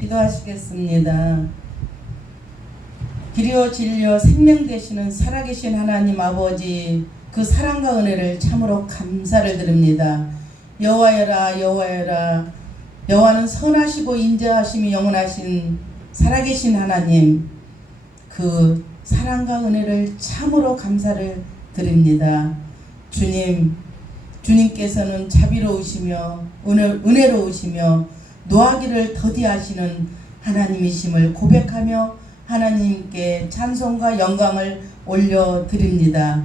기도하시겠습니다. 길이요 진리요 생명 되시는 살아계신 하나님 아버지, 그 사랑과 은혜를 참으로 감사를 드립니다. 여호와여라 여호와여라, 여호와는 선하시고 인자하심이 영원하신 살아계신 하나님, 그 사랑과 은혜를 참으로 감사를 드립니다. 주님께서는 자비로우시며 은혜로우시며 노하기를 더디하시는 하나님이심을 고백하며 하나님께 찬송과 영광을 올려드립니다.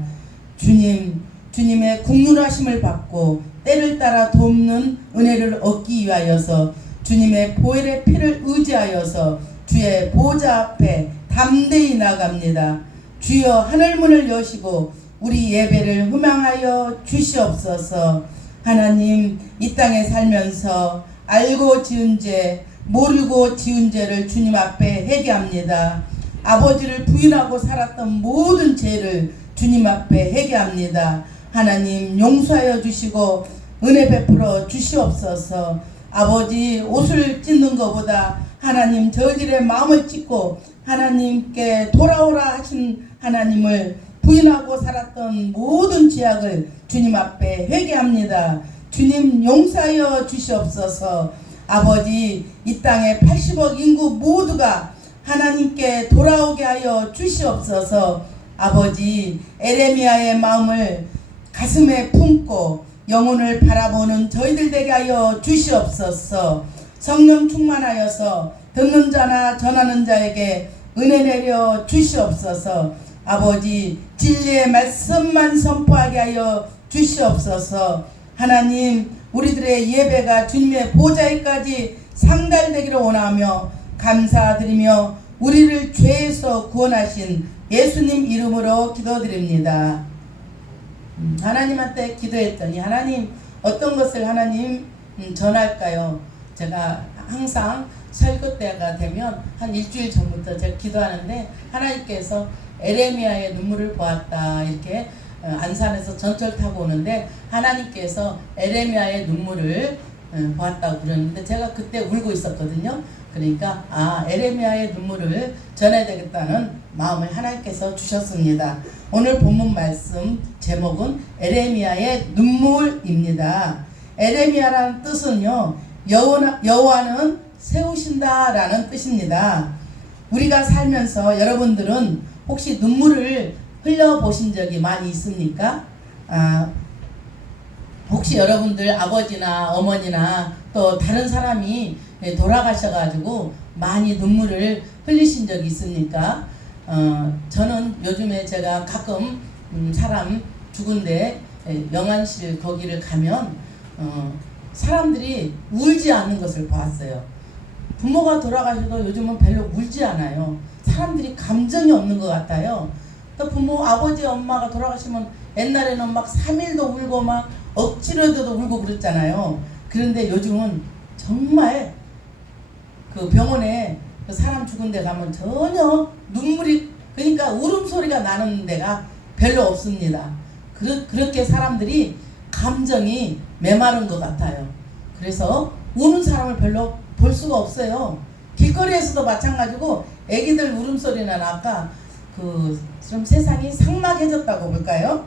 주님의 국률하심을 받고 때를 따라 돕는 은혜를 얻기 위하여서 주님의 보혈의 피를 의지하여서 주의 보좌 앞에 담대히 나갑니다. 주여 하늘문을 여시고 우리 예배를 흠양하여 주시옵소서. 하나님, 이 땅에 살면서 알고 지은 죄, 모르고 지은 죄를 주님 앞에 회개합니다. 아버지를 부인하고 살았던 모든 죄를 주님 앞에 회개합니다. 하나님, 용서하여 주시고 은혜 베풀어 주시옵소서. 아버지, 옷을 찢는 것보다 하나님 저질의 마음을 찢고 하나님께 돌아오라 하신 하나님을 부인하고 살았던 모든 죄악을 주님 앞에 회개합니다. 주님, 용서하여 주시옵소서. 아버지, 이 땅에 80억 인구 모두가 하나님께 돌아오게 하여 주시옵소서. 아버지, 에레미야의 마음을 가슴에 품고 영혼을 바라보는 저희들 되게 하여 주시옵소서. 성령 충만하여서 듣는 자나 전하는 자에게 은혜 내려 주시옵소서. 아버지, 진리의 말씀만 선포하게 하여 주시옵소서. 하나님, 우리들의 예배가 주님의 보좌에까지 상달되기를 원하며 감사드리며 우리를 죄에서 구원하신 예수님 이름으로 기도드립니다. 하나님한테 기도했더니 하나님, 어떤 것을 하나님 전할까요? 제가 항상 설교 때가 되면 한 일주일 전부터 제가 기도하는데 하나님께서 에레미야의 눈물을 보았다, 이렇게 안산에서 전철 타고 오는데 하나님께서 에레미야의 눈물을 보았다고 그러는데 제가 그때 울고 있었거든요. 그러니까 에레미야의 눈물을 전해야 되겠다는 마음을 하나님께서 주셨습니다. 오늘 본문 말씀 제목은 에레미야의 눈물입니다. 에레미야라는 뜻은요, 여호와는 세우신다라는 뜻입니다. 우리가 살면서 여러분들은 혹시 눈물을 흘려보신 적이 많이 있습니까? 혹시 여러분들 아버지나 어머니나 또 다른 사람이 돌아가셔가지고 많이 눈물을 흘리신 적이 있습니까? 저는 요즘에 제가 가끔 사람 죽은데 영안실 거기를 가면 사람들이 울지 않는 것을 봤어요. 부모가 돌아가셔도 요즘은 별로 울지 않아요. 사람들이 감정이 없는 것 같아요. 또 부모, 아버지, 엄마가 돌아가시면 옛날에는 막 3일도 울고 막 억지로도 울고 그랬잖아요. 그런데 요즘은 정말 그 병원에 그 사람 죽은 데 가면 전혀 눈물이, 그러니까 울음소리가 나는 데가 별로 없습니다. 그렇게 사람들이 감정이 메마른 것 같아요. 그래서 우는 사람을 별로 볼 수가 없어요. 길거리에서도 마찬가지고 애기들 울음소리는 아까 좀 세상이 삭막해졌다고 볼까요?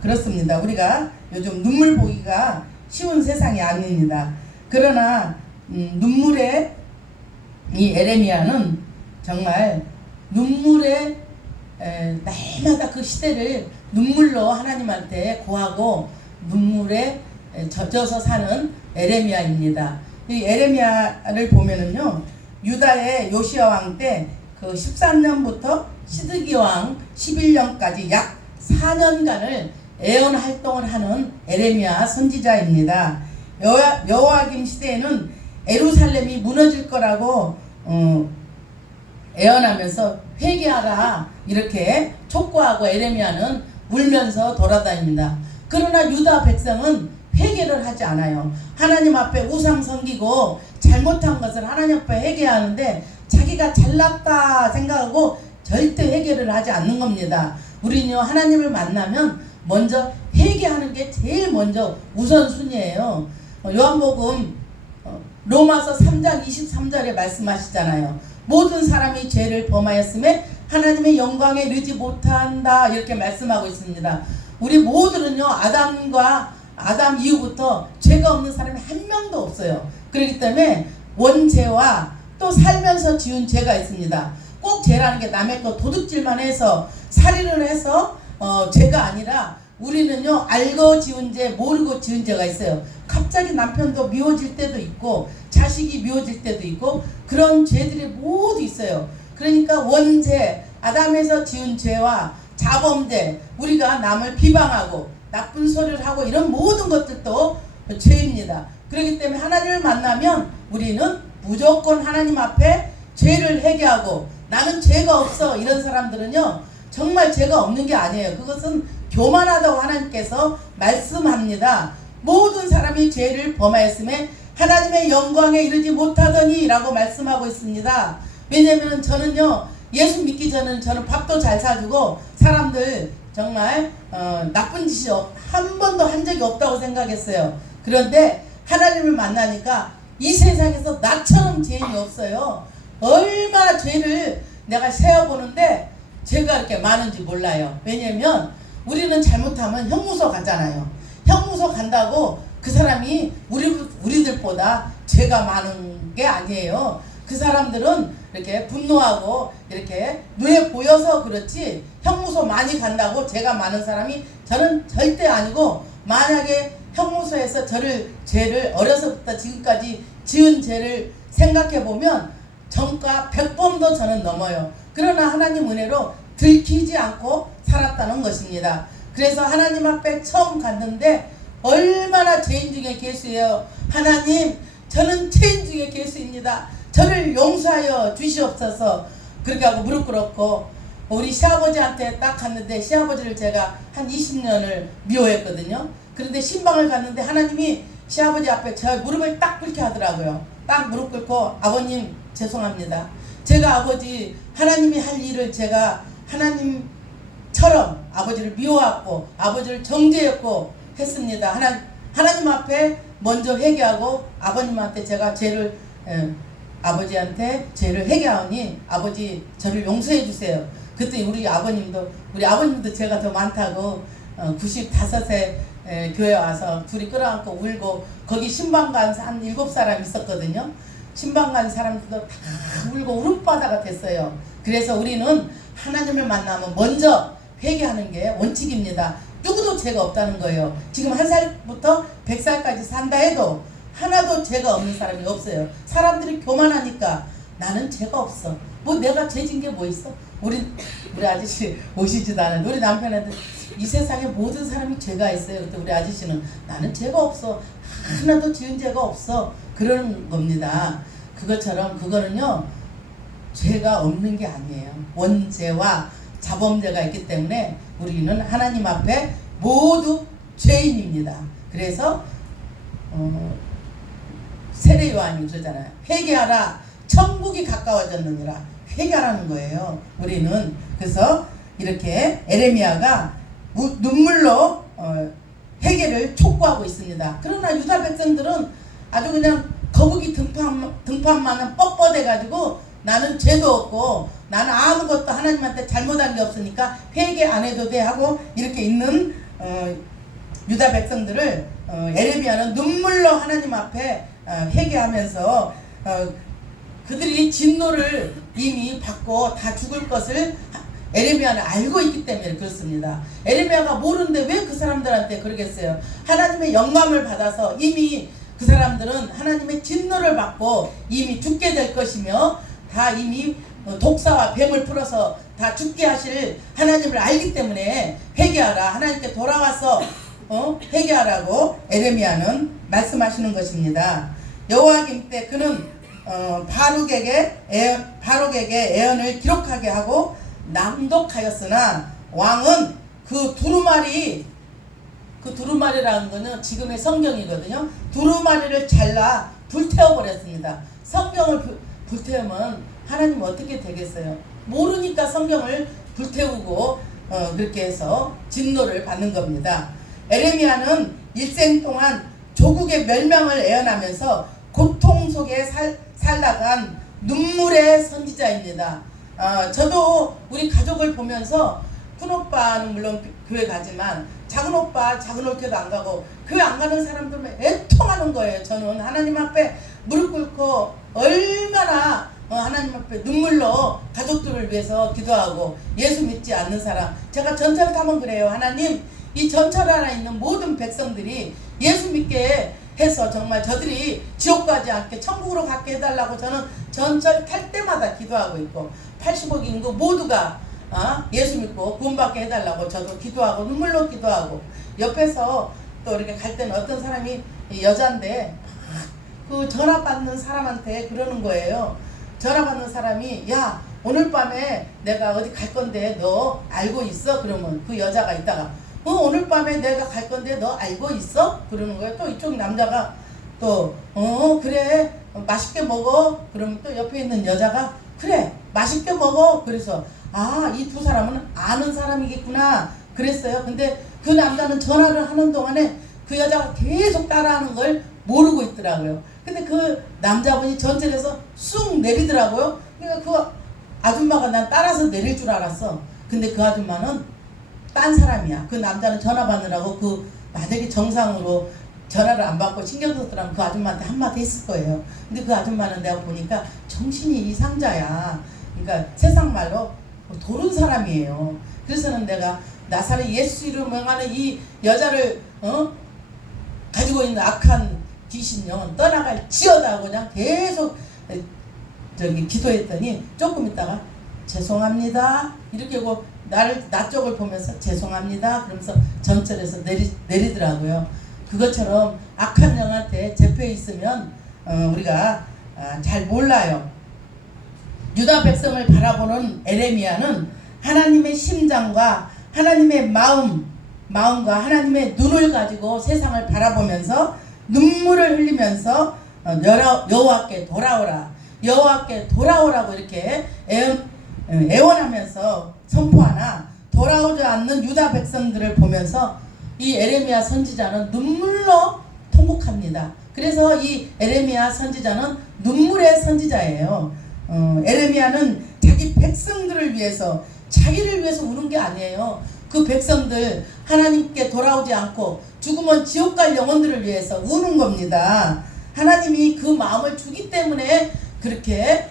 그렇습니다. 우리가 요즘 눈물 보기가 쉬운 세상이 아닙니다. 그러나 눈물의 이 에레미야는 정말 눈물의 날마다 그 시대를 눈물로 하나님한테 구하고 눈물에 젖어서 사는 에레미야입니다. 이 에레미야를 보면은요, 유다의 요시야 왕 때 그 13년부터 시드기 왕 11년까지 약 4년간을 애원 활동을 하는 에레미야 선지자입니다. 여호야김 시대에는 예루살렘이 무너질 거라고 애원하면서 회개하라 이렇게 촉구하고 에레미야는 울면서 돌아다닙니다. 그러나 유다 백성은 회개를 하지 않아요. 하나님 앞에 우상 섬기고 잘못한 것을 하나님 앞에 회개하는데 자기가 잘났다 생각하고 절대 회개를 하지 않는 겁니다. 우리는요, 하나님을 만나면 먼저 회개하는 게 제일 먼저 우선순위예요. 요한복음 로마서 3장 23절에 말씀하시잖아요. 모든 사람이 죄를 범하였음에 하나님의 영광에 이르지 못한다, 이렇게 말씀하고 있습니다. 우리 모두는요, 아담 이후부터 죄가 없는 사람이 한 명도 없어요. 그렇기 때문에 원죄와 또 살면서 지은 죄가 있습니다. 꼭 죄라는 게 남의 거 도둑질만 해서 살인을 해서 죄가 아니라 우리는요, 알고 지은 죄, 모르고 지은 죄가 있어요. 갑자기 남편도 미워질 때도 있고 자식이 미워질 때도 있고 그런 죄들이 모두 있어요. 그러니까 원죄, 아담에서 지은 죄와 자범죄, 우리가 남을 비방하고 나쁜 소리를 하고 이런 모든 것들도 죄입니다. 그렇기 때문에 하나님을 만나면 우리는 무조건 하나님 앞에 죄를 회개하고 나는 죄가 없어, 이런 사람들은요 정말 죄가 없는 게 아니에요. 그것은 교만하다고 하나님께서 말씀합니다. 모든 사람이 죄를 범하였음에 하나님의 영광에 이르지 못하더니 라고 말씀하고 있습니다. 왜냐면 저는요, 예수 믿기 전에는 저는 밥도 잘 사주고 사람들 정말 나쁜 짓이 한 번도 한 적이 없다고 생각했어요. 그런데 하나님을 만나니까 이 세상에서 나처럼 죄인이 없어요. 얼마나 죄를 내가 세어보는데 죄가 이렇게 많은지 몰라요. 왜냐면 우리는 잘못하면 형무소 가잖아요. 형무소 간다고 그 사람이 우리들보다 죄가 많은 게 아니에요. 그 사람들은 이렇게 분노하고 이렇게 눈에 보여서 그렇지 형무소 많이 간다고 죄가 많은 사람이 저는 절대 아니고, 만약에 형무소에서 죄를 어려서부터 지금까지 지은 죄를 생각해보면 전과 100번도 저는 넘어요. 그러나 하나님 은혜로 들키지 않고 살았다는 것입니다. 그래서 하나님 앞에 처음 갔는데 얼마나 죄인 중에 계수예요. 하나님, 저는 죄인 중에 계수입니다. 저를 용서하여 주시옵소서. 그렇게 하고 무릎 꿇었고, 우리 시아버지한테 딱 갔는데, 시아버지를 제가 한 20년을 미워했거든요. 그런데 신방을 갔는데 하나님이 시아버지 앞에 저 무릎을 딱 꿇게 하더라고요. 딱 무릎 꿇고, 아버님 죄송합니다. 제가 아버지 하나님이 할 일을 제가 하나님처럼 아버지를 미워하고 아버지를 정죄했고 했습니다. 하나님 앞에 먼저 회개하고 아버님한테 제가 아버지한테 죄를 회개하오니 아버지 저를 용서해 주세요. 그때 우리 아버님도 죄가 더 많다고 95세 교회 와서 둘이 끌어안고 울고, 거기 신방간 한 7사람 있었거든요. 신방간 사람들도 다 울고 울음바다가 됐어요. 그래서 우리는 하나님을 만나면 먼저 회개하는 게 원칙입니다. 누구도 죄가 없다는 거예요. 지금 1살부터 100살까지 산다 해도 하나도 죄가 없는 사람이 없어요. 사람들이 교만하니까 나는 죄가 없어. 뭐 내가 죄진 게 뭐 있어? 우리 아저씨 오시지도 않은데 우리 남편한테 이 세상에 모든 사람이 죄가 있어요. 그때 우리 아저씨는 나는 죄가 없어. 하나도 지은 죄가 없어. 그러는 겁니다. 그것처럼 그거는요, 죄가 없는 게 아니에요. 원죄와 자범죄가 있기 때문에 우리는 하나님 앞에 모두 죄인입니다. 그래서 세례 요한이 그러잖아요. 회개하라, 천국이 가까워졌느니라. 회개하라는 거예요. 우리는 그래서 이렇게 에레미야가 눈물로 회개를 촉구하고 있습니다. 그러나 유다 백성들은 아주 그냥 거북이 등판만은 뻣뻣해가지고 나는 죄도 없고 나는 아무것도 하나님한테 잘못한 게 없으니까 회개 안 해도 돼 하고 이렇게 있는 유다 백성들을 에레미야는 눈물로 하나님 앞에 회개하면서 그들이 진노를 이미 받고 다 죽을 것을 에레미야는 알고 있기 때문에 그렇습니다. 에레미야가 모르는데 왜 그 사람들한테 그러겠어요. 하나님의 영감을 받아서 이미 그 사람들은 하나님의 진노를 받고 이미 죽게 될 것이며 다 이미 독사와 뱀을 풀어서 다 죽게 하실 하나님을 알기 때문에 회개하라, 하나님께 돌아와서 회개하라고 에레미야는 말씀하시는 것입니다. 여호야김 때 그는 바룩에게 애언을 기록하게 하고 낭독하였으나 왕은 그 두루마리라는 거는 지금의 성경이거든요. 두루마리를 잘라 불태워버렸습니다. 성경을 불태우면 하나님 어떻게 되겠어요? 모르니까 성경을 불태우고 그렇게 해서 진노를 받는 겁니다. 에레미야는 일생 동안 조국의 멸망을 애언하면서 고통 속에 살다간 눈물의 선지자입니다. 저도 우리 가족을 보면서 큰 오빠는 물론 교회 가지만 작은 오빠 작은 올케도 안 가고 교회 안 가는 사람들은 애통하는 거예요. 저는 하나님 앞에 무릎 꿇고 얼마나 하나님 앞에 눈물로 가족들을 위해서 기도하고 예수 믿지 않는 사람, 제가 전철 타면 그래요. 하나님, 이 전철 안에 있는 모든 백성들이 예수 믿게 해서 정말 저들이 지옥 가지 않게 천국으로 가게 해달라고 저는 전철 탈 때마다 기도하고 있고 80억 인구 모두가 예수 믿고 구원받게 해달라고 저도 기도하고 눈물로 기도하고, 옆에서 또 이렇게 갈 때는 어떤 사람이 여잔데 그 전화 받는 사람한테 그러는 거예요. 전화 받는 사람이 야, 오늘 밤에 내가 어디 갈 건데 너 알고 있어? 그러면 그 여자가 있다가 오늘 밤에 내가 갈 건데 너 알고 있어? 그러는 거예요. 또 이쪽 남자가 또 그래 맛있게 먹어. 그러면 또 옆에 있는 여자가 그래 맛있게 먹어. 그래서 이 두 사람은 아는 사람이겠구나 그랬어요. 근데 그 남자는 전화를 하는 동안에 그 여자가 계속 따라하는 걸 모르고 있더라고요. 근데 그 남자분이 전철에서 쑥 내리더라고요. 그러니까 그 아줌마가 난 따라서 내릴 줄 알았어. 근데 그 아줌마는 딴 사람이야. 그 남자는 전화 받느라고 그 만약에 정상으로 전화를 안 받고 신경 썼더라면 그 아줌마한테 한마디 했을 거예요. 근데 그 아줌마는 내가 보니까 정신이 이상자야. 그러니까 세상 말로 도른 사람이에요. 그래서는 내가 나사렛 예수 이름 명하는 이 여자를 가지고 있는 악한 귀신 영은 떠나갈 지어다 하고 그냥 계속 기도했더니 조금 있다가 죄송합니다 이렇게 하고 나 쪽을 보면서 죄송합니다 그러면서 전철에서 내리더라고요. 그것처럼 악한 영한테 잡혀 있으면 우리가 잘 몰라요. 유다 백성을 바라보는 에레미야는 하나님의 심장과 하나님의 마음과 하나님의 눈을 가지고 세상을 바라보면서 눈물을 흘리면서 여호와께 돌아오라, 여호와께 돌아오라고 이렇게 애원하면서 선포하나, 돌아오지 않는 유다 백성들을 보면서 이 에레미야 선지자는 눈물로 통곡합니다. 그래서 이 에레미야 선지자는 눈물의 선지자예요. 에레미야는 자기 백성들을 위해서, 자기를 위해서 우는 게 아니에요. 그 백성들 하나님께 돌아오지 않고 죽으면 지옥 갈 영혼들을 위해서 우는 겁니다. 하나님이 그 마음을 주기 때문에 그렇게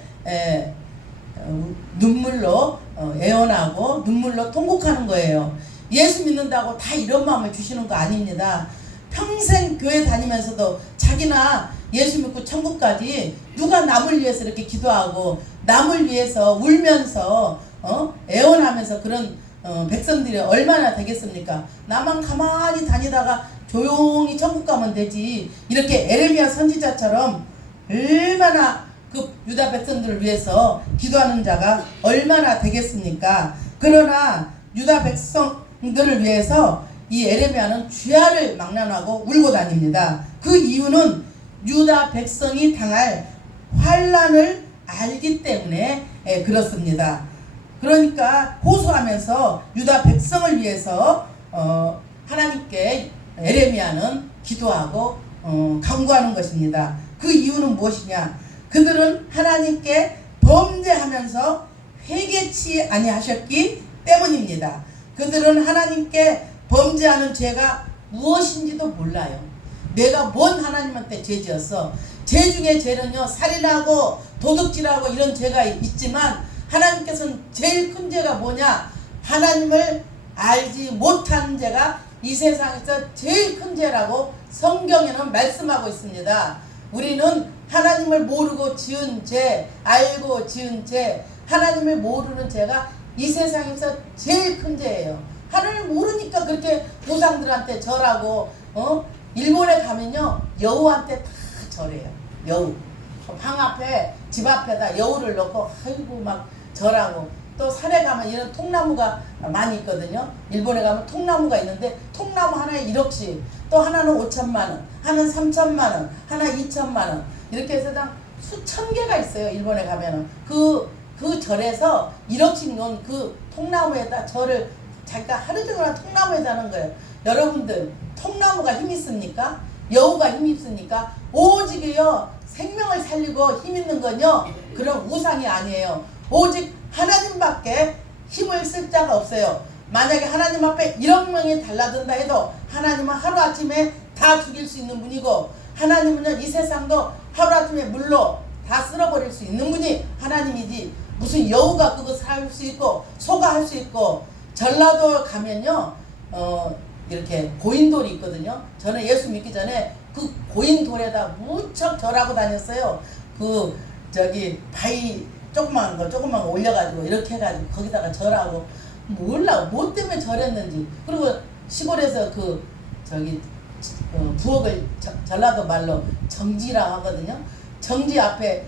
눈물로 애원하고 눈물로 통곡하는 거예요. 예수 믿는다고 다 이런 마음을 주시는 거 아닙니다. 평생 교회 다니면서도 자기나 예수 믿고 천국 가지 누가 남을 위해서 이렇게 기도하고 남을 위해서 울면서 애원하면서 그런 백성들이 얼마나 되겠습니까? 나만 가만히 다니다가 조용히 천국 가면 되지. 이렇게 에레미야 선지자처럼 얼마나 그 유다 백성들을 위해서 기도하는 자가 얼마나 되겠습니까? 그러나 유다 백성들을 위해서 이 에레미야는 죄악을 막론하고 울고 다닙니다. 그 이유는 유다 백성이 당할 환난을 알기 때문에 그렇습니다. 그러니까 호소하면서 유다 백성을 위해서 하나님께 에레미야는 기도하고 간구하는 것입니다. 그 이유는 무엇이냐? 그들은 하나님께 범죄하면서 회개치 아니하셨기 때문입니다. 그들은 하나님께 범죄하는 죄가 무엇인지도 몰라요. 내가 뭔 하나님한테 죄 지었어? 죄 중에 죄는요, 살인하고 도둑질하고 이런 죄가 있지만 하나님께서는 제일 큰 죄가 뭐냐? 하나님을 알지 못한 죄가 이 세상에서 제일 큰 죄라고 성경에는 말씀하고 있습니다. 우리는 하나님을 모르고 지은 죄, 알고 지은 죄, 하나님을 모르는 죄가 이 세상에서 제일 큰 죄예요. 하나님을 모르니까 그렇게 우상들한테 절하고, 일본에 가면요, 여우한테 다 절해요. 여우. 방 앞에, 집 앞에다 여우를 넣고, 아이고, 막 절하고, 또 산에 가면 이런 통나무가 많이 있거든요. 일본에 가면 통나무가 있는데, 통나무 하나에 1억씩, 또 하나는 5천만원, 하나는 3천만원, 하나 2천만원, 이렇게 해서 수천 개가 있어요. 일본에 가면은. 그 절에서 1억씩 놓은 그 통나무에다 절을 자기가 하루 종일 통나무에 자는 거예요. 여러분들, 통나무가 힘 있습니까? 여우가 힘 있습니까? 오직이요 생명을 살리고 힘 있는 건요 그런 우상이 아니에요. 오직 하나님밖에 힘을 쓸 자가 없어요. 만약에 하나님 앞에 1억 명이 달라든다 해도 하나님은 하루아침에 다 죽일 수 있는 분이고, 하나님은요 이 세상도 하루아침에 물로 다 쓸어버릴 수 있는 분이 하나님이지, 무슨 여우가 그것을 할 수 있고 소가 할 수 있고. 전라도 가면요 이렇게 고인돌이 있거든요. 저는 예수 믿기 전에 그 고인돌에다 무척 절하고 다녔어요. 그 저기 바위 조그만 거 올려가지고 이렇게 해가지고 거기다가 절하고, 몰라 뭐 때문에 절했는지. 그리고 시골에서 그 저기 부엌을 전라도 말로 정지라고 하거든요. 정지 앞에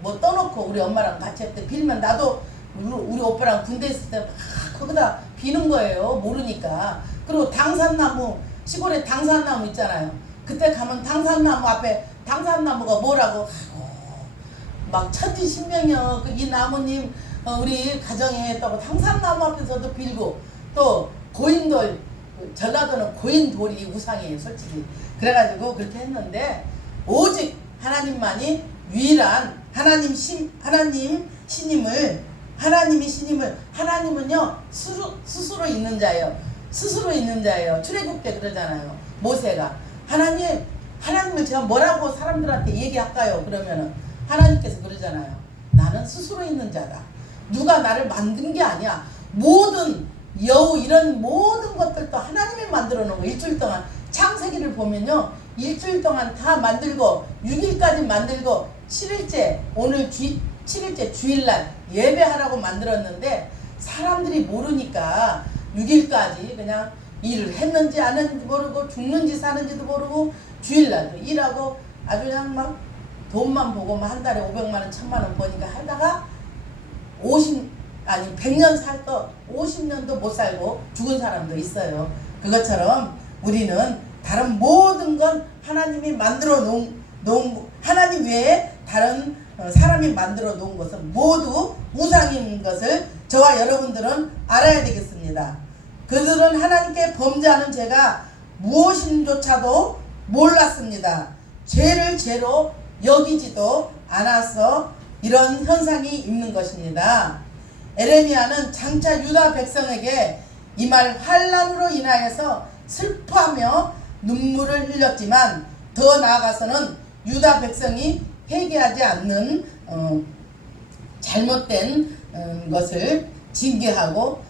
뭐 떠놓고 우리 엄마랑 같이 할 때 빌면, 나도 우리 오빠랑 군대 있을 때 막 거기다 비는 거예요. 모르니까. 그리고 당산나무, 시골에 당산나무 있잖아요. 그때 가면 당산나무 앞에, 당산나무가 뭐라고 막 천지신명이요. 이 나무님 우리 가정에 있다고 당산나무 앞에서도 빌고, 또 고인돌, 전라도는 고인돌이 우상이에요 솔직히. 그래가지고 그렇게 했는데, 오직 하나님만이 유일한 하나님이 신임을, 하나님은요 스스로 있는 자예요. 스스로 있는 자예요. 출애굽 때 그러잖아요. 모세가 하나님을 제가 뭐라고 사람들한테 얘기할까요? 그러면은 하나님께서 그러잖아요. 나는 스스로 있는 자다. 누가 나를 만든 게 아니야. 모든 여우 이런 모든 것들도 하나님이 만들어 놓은 거. 일주일 동안 창세기를 보면요, 일주일 동안 다 만들고 6일까지 만들고 7일째, 오늘 7일째 주일날 예배하라고 만들었는데, 사람들이 모르니까 6일까지 그냥 일을 했는지 안 했는지 모르고, 죽는지 사는지도 모르고, 주일날도 일하고 아주 그냥 막 돈만 보고 한 달에 500만 원 1000만 원 버니까 하다가 100년 살 거 50년도 못 살고 죽은 사람도 있어요. 그것처럼 우리는 다른 모든 건 하나님이 만들어 놓은 하나님 외에 다른 사람이 만들어 놓은 것은 모두 우상인 것을 저와 여러분들은 알아야 되겠습니다. 그들은 하나님께 범죄하는 죄가 무엇인조차도 몰랐습니다. 죄를 죄로 여기지도 않아서 이런 현상이 있는 것입니다. 에레미야는 장차 유다 백성에게 이 말 환난으로 인하여서 슬퍼하며 눈물을 흘렸지만, 더 나아가서는 유다 백성이 회개하지 않는 잘못된 것을 징계하고,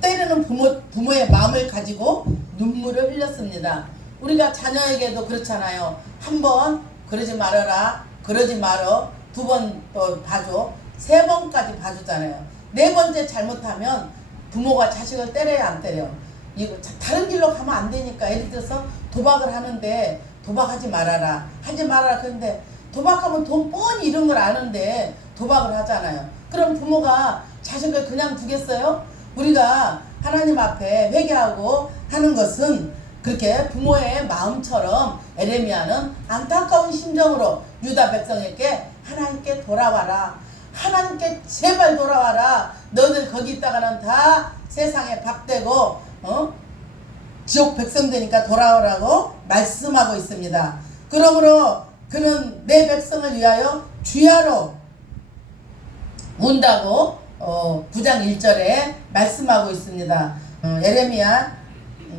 때로는 부모의 마음을 가지고 눈물을 흘렸습니다. 우리가 자녀에게도 그렇잖아요. 한 번 그러지 말아라, 그러지 말어, 2번 또 봐줘, 3번까지 봐주잖아요. 4번째 잘못하면 부모가 자식을 때려야 안 때려? 이거 다른 길로 가면 안 되니까. 예를 들어서 도박을 하는데 도박하지 말아라, 하지 말아라. 그런데 도박하면 돈 뻔히 이런 걸 아는데 도박을 하잖아요. 그럼 부모가 자식을 그냥 두겠어요? 우리가 하나님 앞에 회개하고 하는 것은 그렇게 부모의 마음처럼 에레미야는 안타까운 심정으로 유다 백성에게 하나님께 돌아와라, 하나님께 제발 돌아와라, 너들 거기 있다가는 다 세상에 밥되고 지옥 백성 되니까 돌아오라고 말씀하고 있습니다. 그러므로 그는 내 백성을 위하여 주야로 운다고 9장 1절에 말씀하고 있습니다. 에레미야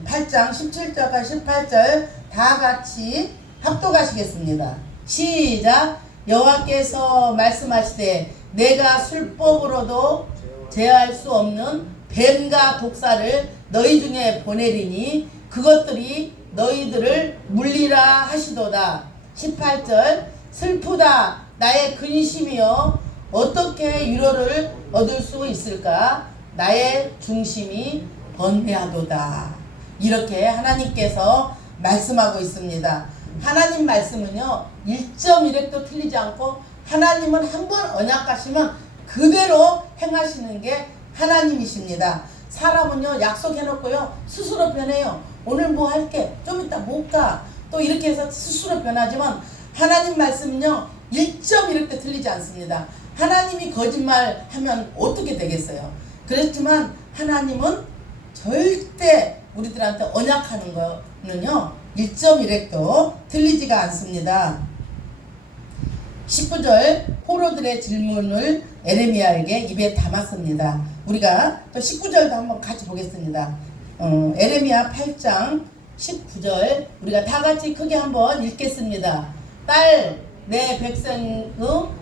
8장 17절과 18절 다 같이 합독하시겠습니다. 시작. 여호와께서 말씀하시되 내가 술법으로도 제어할 수 없는 뱀과 독사를 너희 중에 보내리니 그것들이 너희들을 물리라 하시도다. 18절. 슬프다 나의 근심이여 어떻게 위로를 얻을 수 있을까? 나의 중심이 번뇌하도다. 이렇게 하나님께서 말씀하고 있습니다. 하나님 말씀은요 1.1획도 틀리지 않고, 하나님은 한번 언약하시면 그대로 행하시는 게 하나님이십니다. 사람은요 약속해놓고요 스스로 변해요. 오늘 뭐 할게, 좀 이따 못 가, 또 이렇게 해서 스스로 변하지만, 하나님 말씀은요 1.1획도 틀리지 않습니다. 하나님이 거짓말하면 어떻게 되겠어요? 그렇지만 하나님은 절대 우리들한테 언약하는 거는요 1.1획도 틀리지가 않습니다. 19절 포로들의 질문을 에레미야에게 입에 담았습니다. 우리가 또 19절도 한번 같이 보겠습니다. 에레미야 8장 19절 우리가 다 같이 크게 한번 읽겠습니다. 딸 내 백성의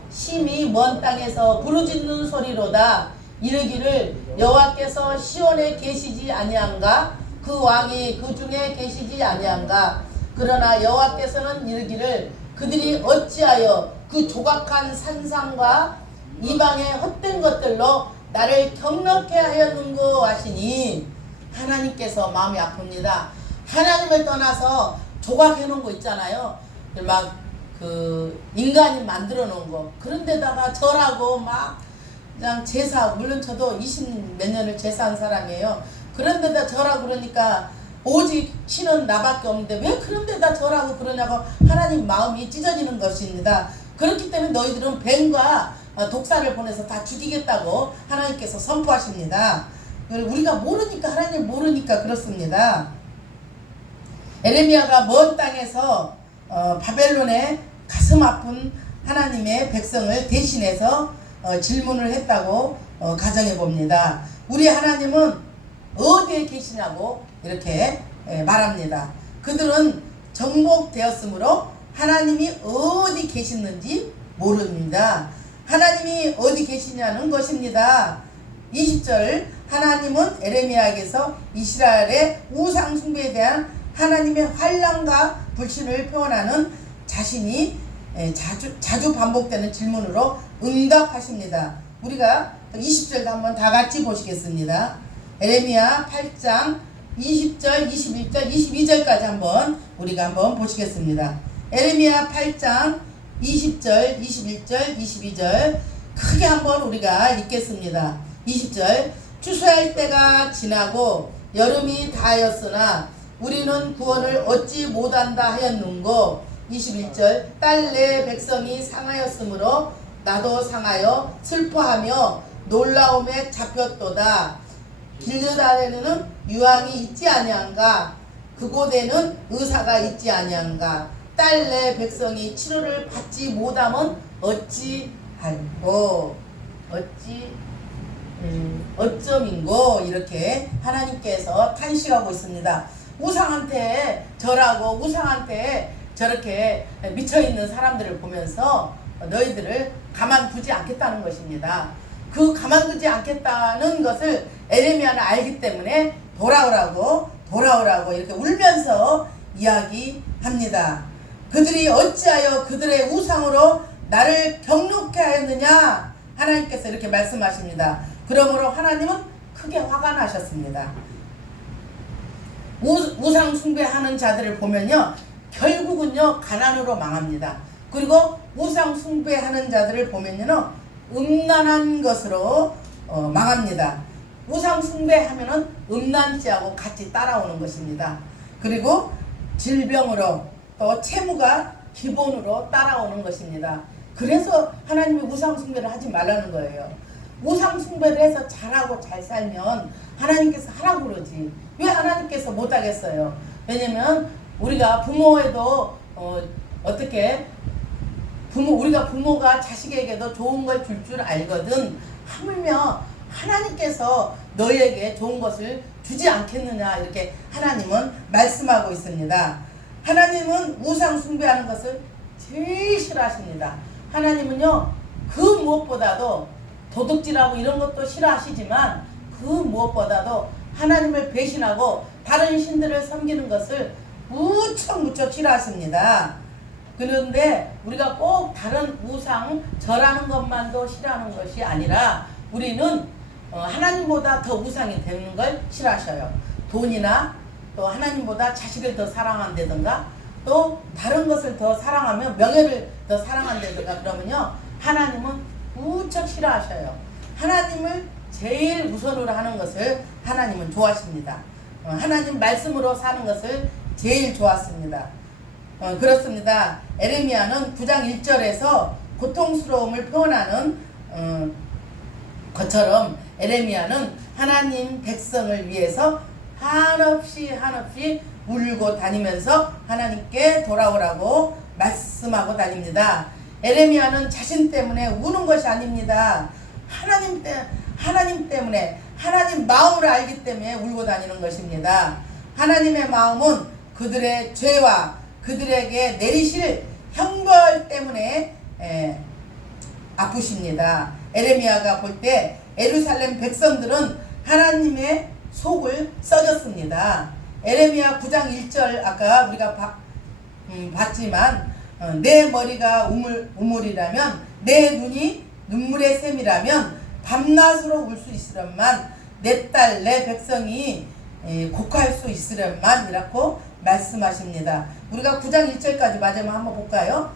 심히 먼 땅에서 부르짖는 소리로다 이르기를 여호와께서 시온에 계시지 아니한가 그 왕이 그 중에 계시지 아니한가 그러나 여호와께서는 이르기를 그들이 어찌하여 그 조각한 산상과 이방의 헛된 것들로 나를 경넉해 하였는고 하시니 하나님께서 마음이 아픕니다. 하나님을 떠나서 조각해 놓은 거 있잖아요. 막 그 인간이 만들어 놓은 거 그런 데다가 절하고 막 그냥 제사 물론 저도 20몇 년을 제사한 사람이에요. 그런 데다 절하고 그러니까 오직 신은 나밖에 없는데 왜 그런 데다 절하고 그러냐고 하나님 마음이 찢어지는 것입니다. 그렇기 때문에 너희들은 뱀과 독사를 보내서 다 죽이겠다고 하나님께서 선포하십니다. 우리가 모르니까 하나님 모르니까 그렇습니다. 에레미야가 먼 땅에서 바벨론의 가슴 아픈 하나님의 백성을 대신해서 질문을 했다고 가정해 봅니다. 우리 하나님은 어디에 계시냐고 이렇게 말합니다. 그들은 정복되었으므로 하나님이 어디 계시는지 모릅니다. 하나님이 어디 계시냐는 것입니다. 20절 하나님은 에레미야에게서 이스라엘의 우상 숭배에 대한 하나님의 환난과 불신을 표현하는 자신이 자주 반복되는 질문으로 응답하십니다. 우리가 20절도 한번 다 같이 보시겠습니다. 에레미야 8장 20절, 21절, 22절까지 한번 우리가 한번 보시겠습니다. 에레미야 8장 20절, 21절, 22절 크게 한번 우리가 읽겠습니다. 20절 추수할 때가 지나고 여름이 다하였으나 우리는 구원을 얻지 못한다 하였는고 21절 딸 내 백성이 상하였으므로 나도 상하여 슬퍼하며 놀라움에 잡혔도다. 길르다에는 유황이 있지 아니한가 그곳에는 의사가 있지 아니한가 딸 내 백성이 치료를 받지 못하면 어찌할꼬 어쩌민고 이렇게 하나님께서 탄식하고 있습니다. 우상한테 절하고 우상한테 저렇게 미쳐있는 사람들을 보면서 너희들을 가만두지 않겠다는 것입니다. 그 가만두지 않겠다는 것을 에레미야는 알기 때문에 돌아오라고 이렇게 울면서 이야기합니다. 그들이 어찌하여 그들의 우상으로 나를 경록해 하였느냐 하나님께서 이렇게 말씀하십니다. 그러므로 하나님은 크게 화가 나셨습니다. 우상 숭배하는 자들을 보면요 결국은요 가난으로 망합니다. 그리고 우상 숭배하는 자들을 보면요 음란한 것으로 망합니다. 우상 숭배하면은 음란죄하고 같이 따라오는 것입니다. 그리고 질병으로 또 채무가 기본으로 따라오는 것입니다. 그래서 하나님이 우상 숭배를 하지 말라는 거예요. 우상 숭배를 해서 잘하고 잘 살면 하나님께서 하라고 그러지 왜 하나님께서 못하겠어요? 왜냐면 우리가 부모에도 우리가 부모가 자식에게도 좋은 걸 줄 줄 알거든 하물며 하나님께서 너희에게 좋은 것을 주지 않겠느냐 이렇게 하나님은 말씀하고 있습니다. 하나님은 우상 숭배하는 것을 제일 싫어하십니다. 하나님은요 그 무엇보다도 도둑질하고 이런 것도 싫어하시지만 그 무엇보다도 하나님을 배신하고 다른 신들을 섬기는 것을 무척 싫어하십니다. 그런데 우리가 꼭 다른 우상 절하는 것만도 싫어하는 것이 아니라 우리는 하나님보다 더 우상이 되는 걸 싫어하셔요. 돈이나 또 하나님보다 자식을 더 사랑한다든가 또 다른 것을 더 사랑하면 명예를 더 사랑한다든가 그러면요 하나님은 무척 싫어하셔요. 하나님을 제일 우선으로 하는 것을 하나님은 좋아하십니다. 하나님 말씀으로 사는 것을 제일 좋았습니다. 그렇습니다. 에레미야는 9장 1절에서 고통스러움을 표현하는 것처럼 에레미야는 하나님 백성을 위해서 한없이 울고 다니면서 하나님께 돌아오라고 말씀하고 다닙니다. 에레미야는 자신 때문에 우는 것이 아닙니다. 하나님 때문에 하나님 마음을 알기 때문에 울고 다니는 것입니다. 하나님의 마음은 그들의 죄와 그들에게 내리실 형벌 때문에 아프십니다. 에레미야가 볼 때 예루살렘 백성들은 하나님의 속을 썩였습니다. 에레미야 9장 1절 아까 우리가 봤지만 내 머리가 우물이라면 내 눈이 눈물의 샘이라면 밤낮으로 울 수 있으련만 내 딸 내 백성이 곡할 수 있으련만 이라고 말씀하십니다. 우리가 9장 1절까지 마지막 한번 볼까요?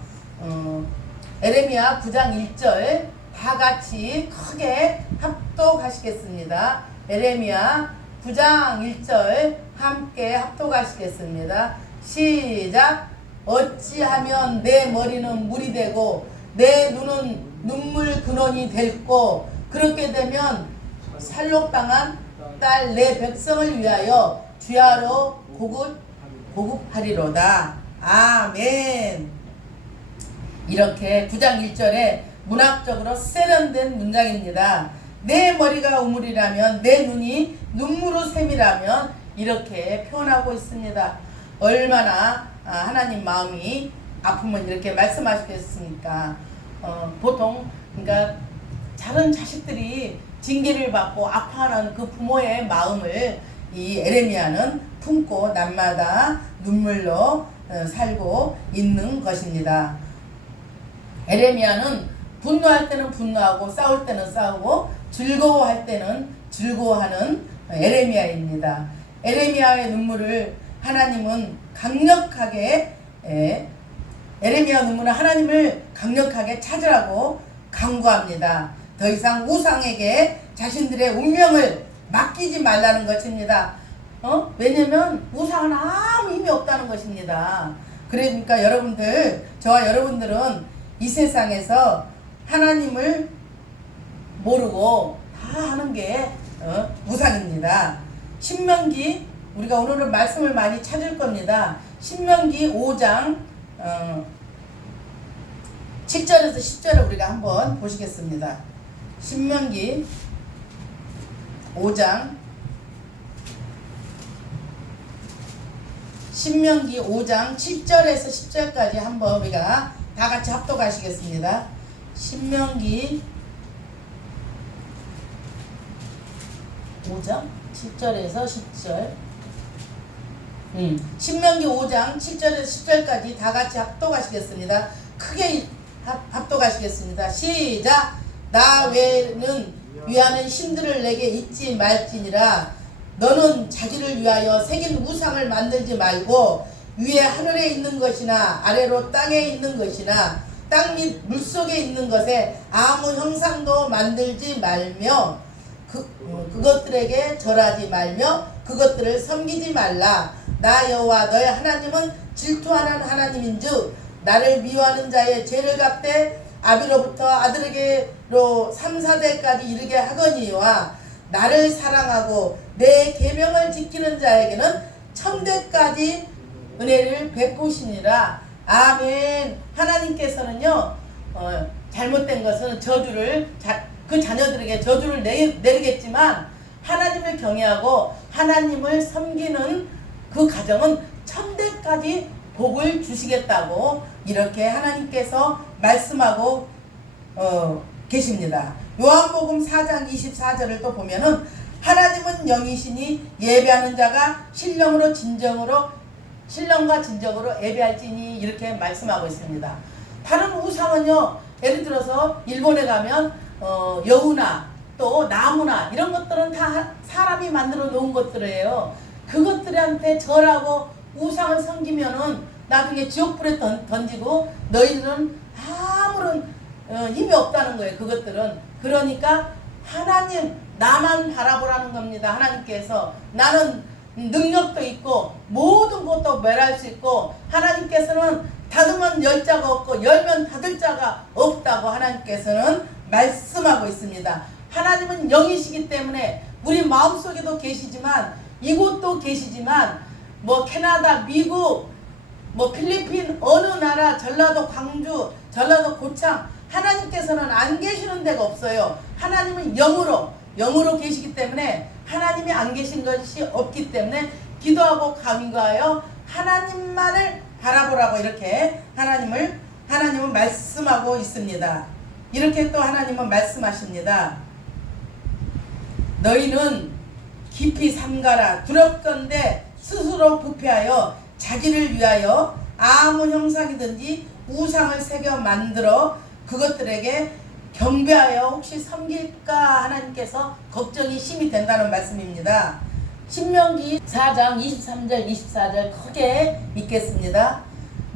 에레미야 9장 1절 다 같이 크게 합독하시겠습니다. 에레미야 9장 1절 함께 합독하시겠습니다. 시작. 어찌하면 내 머리는 물이 되고 내 눈은 눈물 근원이 될꼬 그렇게 되면 살록당한 딸 내 백성을 위하여 주야로 고급하리로다. 아멘. 이렇게 9장 1절에 문학적으로 세련된 문장입니다. 내 머리가 우물이라면 내 눈이 눈물의 샘이라면 이렇게 표현하고 있습니다. 얼마나 하나님 마음이 아프면 이렇게 말씀하시겠습니까? 보통 그러니까 다른 자식들이 징계를 받고 아파하는 그 부모의 마음을 이 에레미야는 품고 날마다 눈물로 살고 있는 것입니다. 에레미야는 분노할 때는 분노하고 싸울 때는 싸우고 즐거워할 때는 즐거워하는 에레미야입니다. 에레미야의 눈물을 하나님은 강력하게 에레미야 눈물은 하나님을 강력하게 찾으라고 강구합니다. 더 이상 우상에게 자신들의 운명을 맡기지 말라는 것입니다. 왜냐면 우상은 아무 힘이 없다는 것입니다. 그러니까 여러분들, 저와 여러분들은 이 세상에서 하나님을 모르고 다 하는 게 우상입니다. 신명기, 우리가 오늘은 말씀을 많이 찾을 겁니다. 신명기 5장 7절에서 10절을 우리가 한번 보시겠습니다. 신명기 5장 7절에서 10절까지 한번 우리가 다 같이 합독하시겠습니다. 신명기 5장 7절에서 10절 신명기 5장 7절에서 10절까지 다 같이 합독하시겠습니다. 크게 합독하시겠습니다. 시작. 나 외에는 위하는 신들을 내게 잊지 말지니라. 너는 자기를 위하여 새긴 우상을 만들지 말고 위에 하늘에 있는 것이나 아래로 땅에 있는 것이나 땅 및 물속에 있는 것에 아무 형상도 만들지 말며 그것들에게 절하지 말며 그것들을 섬기지 말라. 나 여호와 너의 하나님은 질투하는 하나님인즉 나를 미워하는 자의 죄를 갚되 아비로부터 아들에게로 3, 4대까지 이르게 하거니와 나를 사랑하고 내 계명을 지키는 자에게는 천대까지 은혜를 베푸시니라. 아멘. 하나님께서는요 잘못된 것은 저주를 그 자녀들에게 저주를 내리겠지만 하나님을 경외하고 하나님을 섬기는 그 가정은 천대까지 복을 주시겠다고 이렇게 하나님께서 말씀하고 계십니다. 요한복음 4장 24절을 또 보면은 하나님은 영이시니 예배하는 자가 신령과 진정으로 예배할지니 이렇게 말씀하고 있습니다. 다른 우상은요, 예를 들어서 일본에 가면 여우나 또 나무나 이런 것들은 다 사람이 만들어 놓은 것들이에요. 그것들한테 절하고 우상을 섬기면은 나중에 지옥불에 던지고 너희들은 아무런 힘이 없다는 거예요. 그것들은. 그러니까 하나님 나만 바라보라는 겁니다. 하나님께서 나는 능력도 있고 모든 것도 멸할 수 있고 하나님께서는 닫으면 열 자가 없고 열면 닫을 자가 없다고 하나님께서는 말씀하고 있습니다. 하나님은 영이시기 때문에 우리 마음속에도 계시지만 이곳도 계시지만 뭐 캐나다, 미국, 뭐 필리핀 어느 나라, 전라도 광주, 전라도 고창 하나님께서는 안 계시는 데가 없어요. 하나님은 영으로 계시기 때문에 하나님이 안 계신 것이 없기 때문에 기도하고 간구하여 하나님만을 바라보라고 이렇게 하나님은 말씀하고 있습니다. 이렇게 또 하나님은 말씀하십니다. 너희는 깊이 삼가라. 두렵건대 스스로 부패하여 자기를 위하여 아무 형상이든지 우상을 새겨 만들어 그것들에게 경배하여 혹시 섬길까 하나님께서 걱정이 심히 된다는 말씀입니다. 신명기 4장 23절 24절 크게 읽겠습니다.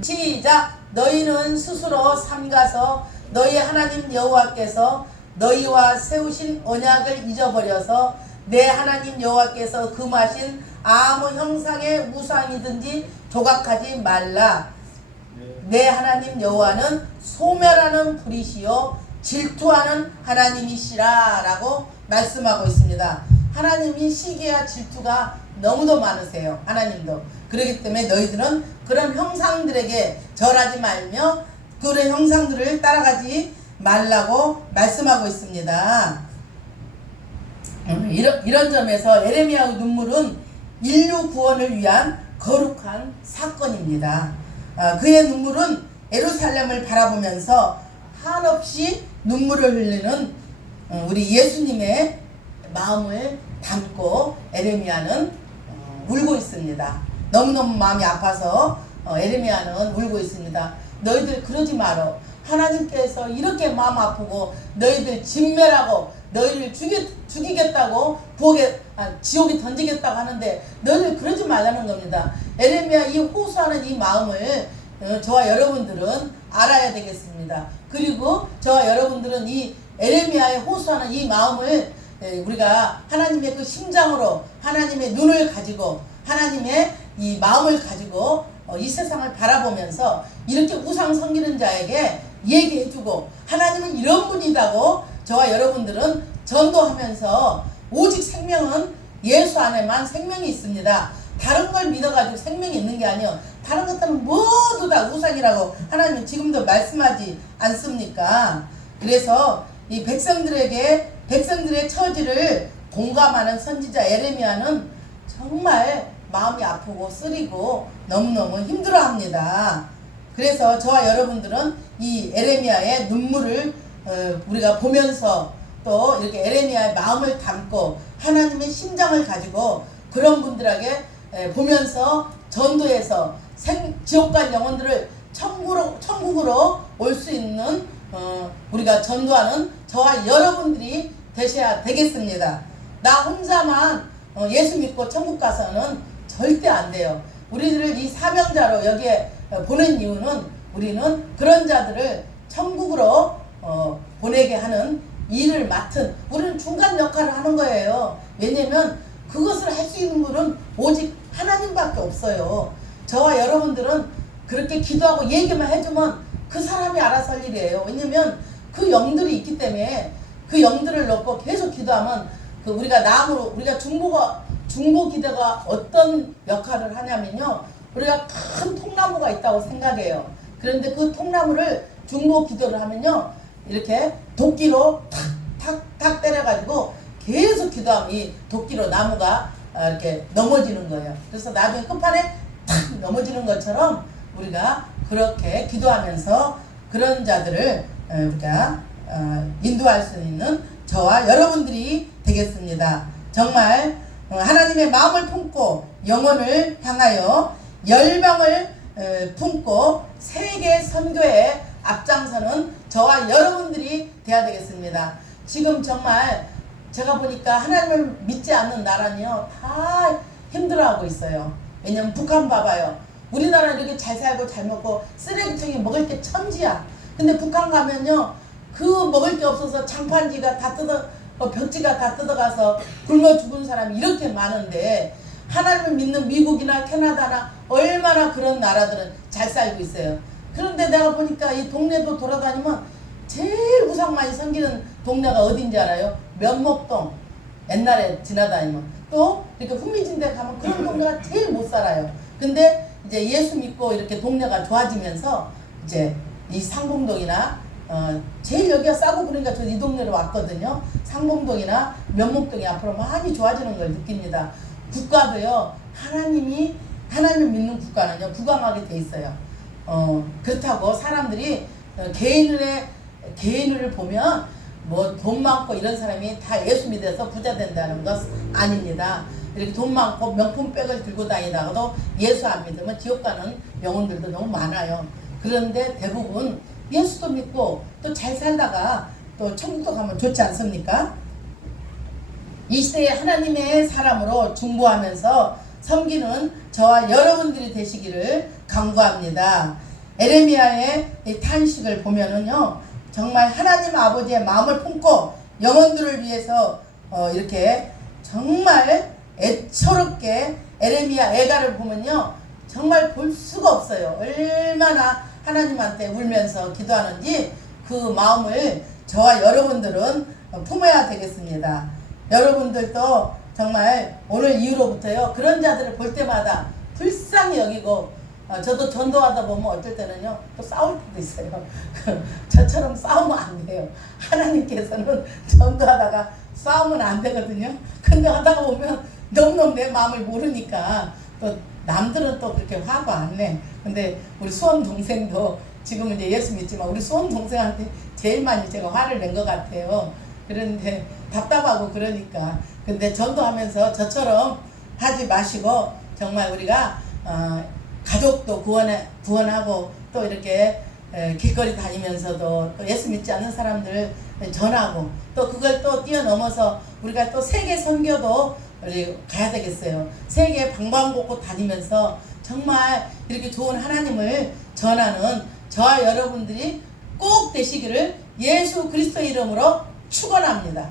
시작. 너희는 스스로 삼가서 너희 하나님 여호와께서 너희와 세우신 언약을 잊어버려서 내 하나님 여호와께서 금하신 아무 형상의 우상이든지 조각하지 말라. 내 하나님 여호와는 소멸하는 불이시요 질투하는 하나님이시라 라고 말씀하고 있습니다. 하나님이 시기와 질투가 너무도 많으세요. 하나님도. 그렇기 때문에 너희들은 그런 형상들에게 절하지 말며 그런 형상들을 따라가지 말라고 말씀하고 있습니다. 이런 점에서 에레미야의 눈물은 인류 구원을 위한 거룩한 사건입니다. 그의 눈물은 예루살렘을 바라보면서 한없이 눈물을 흘리는 우리 예수님의 마음을 담고 에레미야는 울고 있습니다. 너무너무 마음이 아파서 에레미야는 울고 있습니다. 너희들 그러지 말어. 하나님께서 이렇게 마음 아프고 너희들 진멸하고 너희를 죽이겠다고 지옥에 던지겠다고 하는데 너희들 그러지 말라는 겁니다. 에레미야 이 호소하는 이 마음을 저와 여러분들은 알아야 되겠습니다. 그리고 저와 여러분들은 이 에레미야의 호소하는 이 마음을 우리가 하나님의 그 심장으로 하나님의 눈을 가지고 하나님의 이 마음을 가지고 이 세상을 바라보면서 이렇게 우상 섬기는 자에게 얘기해주고 하나님은 이런 분이다고 저와 여러분들은 전도하면서 오직 생명은 예수 안에만 생명이 있습니다. 다른 걸 믿어가지고 생명이 있는 게 아니요. 다른 것들은 모두 다 우상이라고 하나님은 지금도 말씀하지 않습니까? 그래서 이 백성들의 처지를 공감하는 선지자 에레미야는 정말 마음이 아프고 쓰리고 너무너무 힘들어합니다. 그래서 저와 여러분들은 이 에레미야의 눈물을 우리가 보면서 또 이렇게 에레미야의 마음을 담고 하나님의 심장을 가지고 그런 분들에게 보면서 전도해서 지옥 갈 영혼들을 천국으로 올 수 있는 우리가 전도하는 저와 여러분들이 되셔야 되겠습니다. 나 혼자만 예수 믿고 천국 가서는 절대 안 돼요. 우리들을 이 사명자로 여기에 보낸 이유는 우리는 그런 자들을 천국으로 보내게 하는 일을 맡은 우리는 중간 역할을 하는 거예요. 왜냐면 그것을 할 수 있는 분은 오직 하나님밖에 없어요. 저와 여러분들은 그렇게 기도하고 얘기만 해주면 그 사람이 알아서 할 일이에요. 왜냐면 그 영들이 있기 때문에 그 영들을 넣고 계속 기도하면 우리가 중보 기도가 어떤 역할을 하냐면요. 우리가 큰 통나무가 있다고 생각해요. 그런데 그 통나무를 중보 기도를 하면요. 이렇게 도끼로 탁탁탁 때려가지고 계속 기도하면 이 도끼로 나무가 이렇게 넘어지는 거예요. 그래서 나중에 끝판에 탁 넘어지는 것처럼 우리가 그렇게 기도하면서 그런 자들을 우리가 인도할 수 있는 저와 여러분들이 되겠습니다. 정말 하나님의 마음을 품고 영혼을 향하여 열방을 품고 세계 선교에 앞장서는 저와 여러분들이 돼야 되겠습니다. 지금 정말 제가 보니까 하나님을 믿지 않는 나라는요 다 힘들어하고 있어요. 왜냐면 북한 봐봐요. 우리나라 이렇게 잘 살고 잘 먹고 쓰레기통에 먹을 게 천지야. 근데 북한 가면요 그 먹을 게 없어서 장판지가 다 벽지가 다 뜯어가서 굶어 죽은 사람이 이렇게 많은데 하나님을 믿는 미국이나 캐나다나 얼마나 그런 나라들은 잘 살고 있어요. 그런데 내가 보니까 이 동네도 돌아다니면 제일 우상 많이 섬기는 동네가 어딘지 알아요? 면목동. 옛날에 지나다니면 또 이렇게 후미진 데 가면 그런 동네가 제일 못 살아요. 근데 이제 예수 믿고 이렇게 동네가 좋아지면서 이제 이 상봉동이나 제일 여기가 싸고 그러니까 저 이 동네로 왔거든요. 상봉동이나 면목동이 앞으로 많이 좋아지는 걸 느낍니다. 국가도요, 하나님 믿는 국가는요, 부강하게 돼 있어요. 그렇다고 사람들이 개인을 보면 뭐 돈 많고 이런 사람이 다 예수 믿어서 부자 된다는 것 아닙니다. 이렇게 돈 많고 명품백을 들고 다니다가도 예수 안 믿으면 지옥 가는 영혼들도 너무 많아요. 그런데 대부분 예수도 믿고 또 잘 살다가 또 천국도 가면 좋지 않습니까? 이 시대에 하나님의 사람으로 중보하면서 섬기는 저와 여러분들이 되시기를 간구합니다. 에레미야의 이 탄식을 보면은요, 정말 하나님 아버지의 마음을 품고 영혼들을 위해서 이렇게 정말 애처롭게 에레미야 애가를 보면요, 정말 볼 수가 없어요. 얼마나 하나님한테 울면서 기도하는지 그 마음을 저와 여러분들은 품어야 되겠습니다. 여러분들도 정말 오늘 이후로부터요, 그런 자들을 볼 때마다 불쌍히 여기고, 저도 전도하다 보면 어떨 때는요, 또 싸울 때도 있어요. 저처럼 싸우면 안 돼요. 하나님께서는 전도하다가 싸우면 안 되거든요. 근데 하다가 보면 너무너무 내 마음을 모르니까 또 남들은 또 그렇게 화가 안 내. 근데 우리 수원 동생도 지금은 이제 예수 믿지만 우리 수원 동생한테 제일 많이 제가 화를 낸 것 같아요. 그런데 답답하고 그러니까. 근데 전도하면서 저처럼 하지 마시고 정말 우리가 가족도 구원하고 또 이렇게 길거리 다니면서도 또 예수 믿지 않는 사람들 전하고 또 그걸 또 뛰어넘어서 우리가 또 세계 선교도 우리 가야 되겠어요. 세계 방방곡곡 다니면서 정말 이렇게 좋은 하나님을 전하는 저와 여러분들이 꼭 되시기를 예수 그리스도 이름으로 축원합니다.